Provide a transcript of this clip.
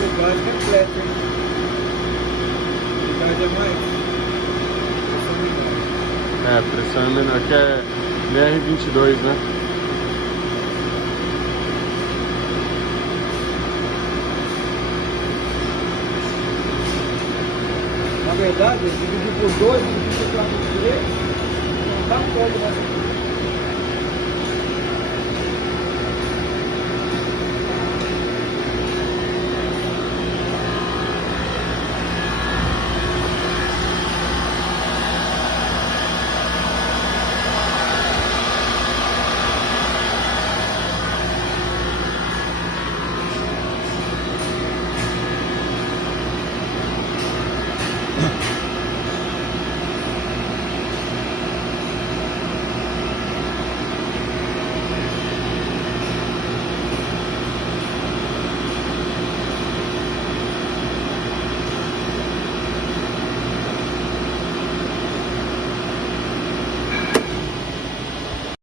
O gás completo, hein? O gás é mais. É, a pressão é menor que é BR-22, né? Na verdade, dividir por 2, dividir por 4, não dá conta, mas